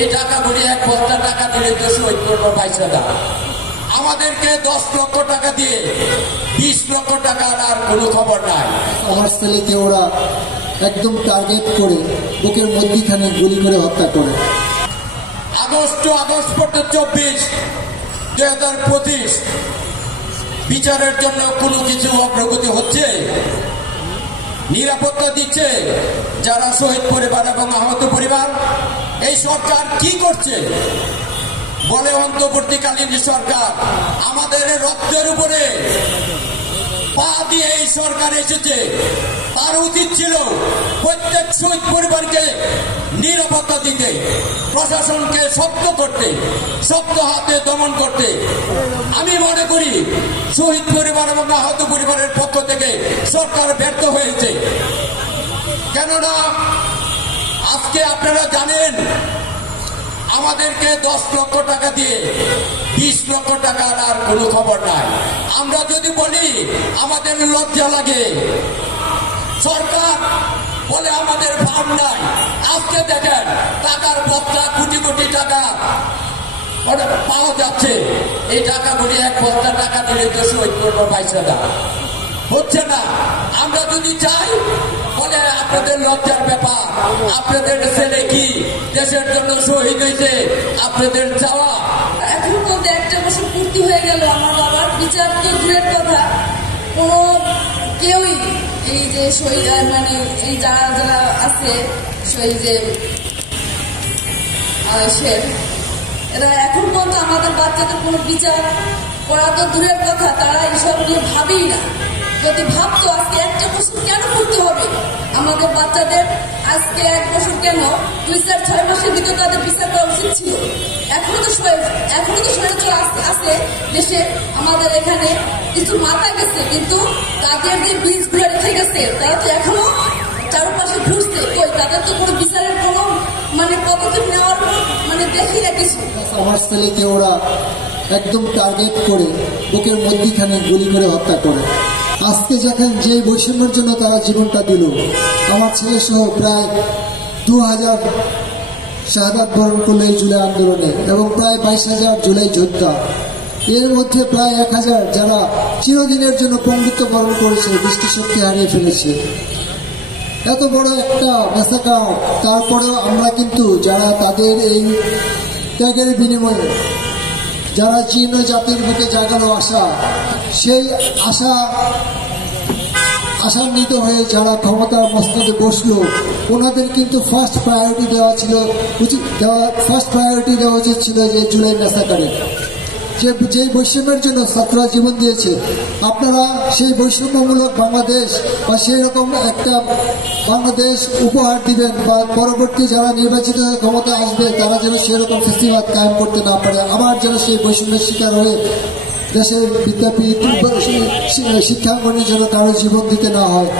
এই টাকাগুলি এক বস্তা টাকা দিলে তো শহীদ করবো পয়সাটা। আমাদেরকে 10 লক্ষ টাকা দিয়ে 20 লক্ষ টাকার আর কোনো খবর নাই। আমার ছেলেকে ওরা একদম টার্গেট করে বুকের মধ্যখানে গুলি করে হত্যা করে। আগস্ট 24, 2025 বিচারের জন্য কোনো কিছু অগ্রগতি হচ্ছে? নিরাপত্তা দিচ্ছে যারা শহীদ পরিবার এবং আহত পরিবার? এই সরকার কি করছে? বলে অন্তর্বর্তীকালীন সরকার। আমাদের রক্তের উপরে পা দিয়ে এই সরকার এসেছে, তার উচিত ছিল প্রত্যেক শহীদ পরিবারকে নিরাপত্তা দিতে, প্রশাসনকে শক্ত করতে, শক্ত হাতে দমন করতে। আমি মনে করি শহীদ পরিবার এবং আহত পরিবারের পক্ষ থেকে সরকার ব্যর্থ হয়েছে। কেননা আজকে আপনারা জানেন আমাদেরকে 10 লক্ষ টাকা দিয়ে 20 লক্ষ টাকার আর কোনো খবর নাই। আমরা যদি বলি আমাদের লজ্জা লাগে। সরকার বলে আমাদের ভাব নাই। আজকে দেখেন টাকার বস্তা, কোটি কোটি টাকা পাওয়া যাচ্ছে। এই টাকাগুলি এক বস্তা টাকা দিলে তো শহীদ করবো পয়সাটা হচ্ছে না। আমরা যদি চাই বলে আপনাদের লজ্জার ব্যাপার, আপনাদের ছেলে কি দেশের জন্য শহীদ হয়েছে, আপনাদের চাওয়া। এখন পর্যন্ত 1 বছর পূর্তি হয়ে গেল আমার বাবার বিচার তো দূরের কথা, কোনো কেউই এই যে শহীদ মানে এই যারা যারা আছে শহীদ যে এরা এখন পর্যন্ত আমাদের বাচ্চাদের কোনো বিচার করা তো দূরের কথা, তারা এইসব নিয়ে ভাবেই না। যদি ভাবতো আজকে 1 বছর কেন করতে হবে আমাদের বাচ্চাদের, আজকে 1 বছর কেন 2-4-6 মাসের ভিতরে তাদের বিচার করা উচিত ছিল। এখনো তো স্বৈরাচার আছে দেশে, আমাদের এখানে কিছু মাথা গেছে, কিন্তু তাদের যে বীজগুলো রেখে গেছে তারা তো এখনো চারপাশে ঘুরছে। কই তাদের তো কোনো বিচারের কোনো মানে পদক্ষেপ নেওয়ার মানে দেখি না কিছু। আমার ছেলেকে ওরা একদম টার্গেট করে বুকের মধ্যখানে গুলি করে হত্যা করে। আজকে যখন যে বৈষম্যের জন্য তারা জীবনটা দিল, আমার ছেলে সহ প্রায় 2000 শাহাদাত বরণ করলো এই জুলাই আন্দোলনে, এবং প্রায় 22,000 জুলাই যোদ্ধা। এর মধ্যে প্রায় 1000 যারা চিরদিনের জন্য পঙ্গুত্ব বরণ করেছে, দৃষ্টিশক্তি হারিয়ে ফেলেছে। এত বড় একটা ম্যাসাকার, তারপরেও আমরা কিন্তু যারা তাদের এই ত্যাগের বিনিময়ে যারা জীর্ণ জাতির বুকে জাগালো আশা, সেই আশান্বিত হয়ে যারা ক্ষমতার মস্তকে বসলো, ওনাদের কিন্তু ফার্স্ট প্রায়োরিটি দেওয়া উচিত ছিল যে জুলাই ম্যাসাকারে যে বৈষম্যের জন্য ছাত্ররা জীবন দিয়েছে। আপনারা সেই বৈষম্যমূলক বাংলাদেশ বা সেই রকম একটা বাংলাদেশ উপহার দিবেন, বা পরবর্তী যারা নির্বাচিত হয়ে ক্ষমতা আসবে তারা যেন সেরকম ফেস্টিভাল কায়েম করতে না পারে, আবার যেন সেই বৈষম্যের শিকার হয়ে দেশের বিদ্যাপীঠ শিক্ষাঙ্গনের জন্য কারো জীবন দিতে না হয়।